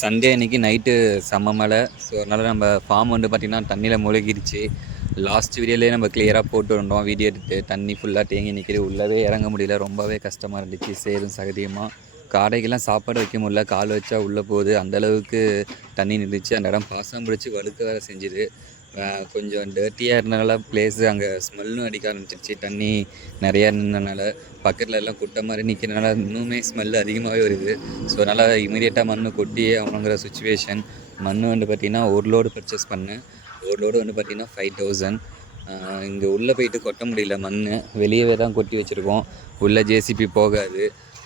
Sunday அன்றைக்கி night செம்ம மழை. ஸோ அதனால் நம்ம ஃபார்ம் வந்து பார்த்திங்கன்னா தண்ணியில் முழுகிடுச்சு. லாஸ்ட் வீடியோலேயே நம்ம கிளியராக போட்டு வந்தோம் வீடியோ எடுத்து. தண்ணி ஃபுல்லாக தேங்கி நிற்கிது, உள்ளவே இறங்க முடியல, ரொம்பவே கஷ்டமாக இருந்துச்சு. சேரும் சகதியமாக காடைக்கெல்லாம் சாப்பாடு வைக்க முடியல, கால் வச்சா உள்ளே போகுது, அந்தளவுக்கு தண்ணி நின்றுச்சு. அந்த இடம் பாசம் பிடிச்சி வழுக்க வேறு செஞ்சுது. கொஞ்சம் டர்ட்டியாக இருந்தனால பிளேஸு அங்கே ஸ்மெல்லும் அடிக்க ஆரம்பிச்சிருச்சு. தண்ணி நிறையா நின்றனால பக்கத்தில் எல்லாம் குட்டை மாதிரி நிற்கிறனால இன்னுமே ஸ்மெல் அதிகமாகவே வருது. ஸோ அதனால் இமீடியட்டாக மண் கொட்டியே அவனுங்கிற சுச்சுவேஷன். மண் வந்து பார்த்திங்கன்னா ஒரு லோடு பர்ச்சேஸ் பண்ணேன். ஒரு லோடு வந்து பார்த்திங்கன்னா 5000. இங்கே உள்ளே போயிட்டு கொட்ட முடியல, மண் வெளியவே தான் கொட்டி வச்சுருக்கோம். உள்ளே ஜேசிபி போகாது,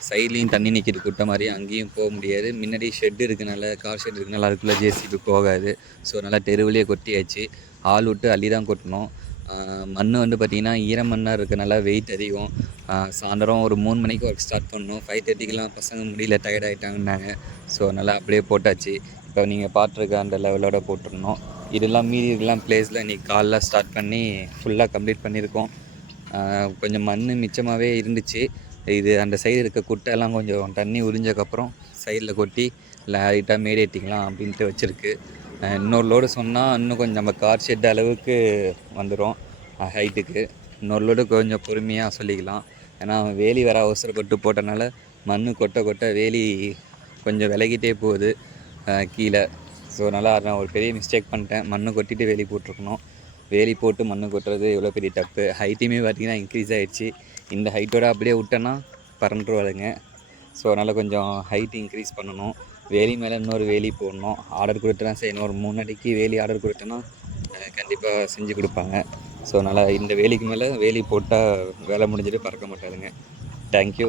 சைட்லேயும் தண்ணி நிற்கிது குட்டை மாதிரி, அங்கேயும் போக முடியாது. முன்னாடி ஷெட் இருக்கனால, கார் ஷெட் இருக்கனால அதுக்குள்ளே ஜேசிபி போகாது. ஸோ அதனால் தெருவிலேயே கொட்டியாச்சு. ஆள் விட்டு அள்ளி தான் கொட்டணும். மண் வந்து பார்த்திங்கன்னா ஈரமண்ணாக இருக்கனால வெயிட் அதிகம். சாயந்தரம் ஒரு 3 மணிக்கு ஒர்க் ஸ்டார்ட் பண்ணணும். 5:30க்கெலாம் பசங்க முடியல, டயர்ட் ஆகிட்டாங்கன்னாங்க. ஸோ அதனால் அப்படியே போட்டாச்சு. இப்போ நீங்கள் பார்த்துருக்க அந்த லெவலோட போட்டுருந்தோம். இதெல்லாம் மீதி இதெல்லாம் பிளேஸில் இன்றைக்கி காலைல ஸ்டார்ட் பண்ணி ஃபுல்லாக கம்ப்ளீட் பண்ணியிருக்கோம். கொஞ்சம் மண் மிச்சமாகவே இருந்துச்சு. இது அந்த சைடு இருக்க குட்டையெல்லாம் கொஞ்சம் தண்ணி உறிஞ்சக்கப்புறம் சைடில் கொட்டி லைட்டாக மேடேட்டிக்கலாம் அப்படின்ட்டு வச்சுருக்கு. இன்னொரு லோடு சொன்னால் இன்னும் கொஞ்சம் நம்ம கார் ஷெட் அளவுக்கு வந்துடும் ஹைட்டுக்கு. இன்னொரு லோடு கொஞ்சம் பொறுமையாக சொல்லிக்கலாம். ஏன்னா வேலி வேறு அவசரப்பட்டு போட்டனால மண் கொட்ட கொட்ட வேலி கொஞ்சம் விலகிட்டே போகுது கீழே. ஸோ அதனால் நான் ஒரு பெரிய மிஸ்டேக் பண்ணிட்டேன். மண் கொட்டிட்டு வேலி போட்டிருக்கணும். வேலி போட்டு மண் கொட்டுறது எவ்வளோ பெரிய தப்பு. ஹைட்டுமே பார்த்திங்கன்னா இன்க்ரீஸ் ஆகிடுச்சு. இந்த ஹைட்டோட அப்படியே விட்டேன்னா பறந்துருவாளுங்க. ஸோ அதனால் கொஞ்சம் ஹைட் இன்க்ரீஸ் பண்ணணும். வேலி மேலே இன்னொரு வேலி போடணும். ஆர்டர் கொடுத்துலாம் செய்யணும். ஒரு 3 அடிக்கு வேலி ஆர்டர் கொடுத்தேன்னா கண்டிப்பாக செஞ்சு கொடுப்பாங்க. ஸோ அதனால் இந்த வேலிக்கு மேலே வேலி போட்டால் வேலை முடிஞ்சிட்டு பறக்க மாட்டாதுங்க. தேங்க்யூ.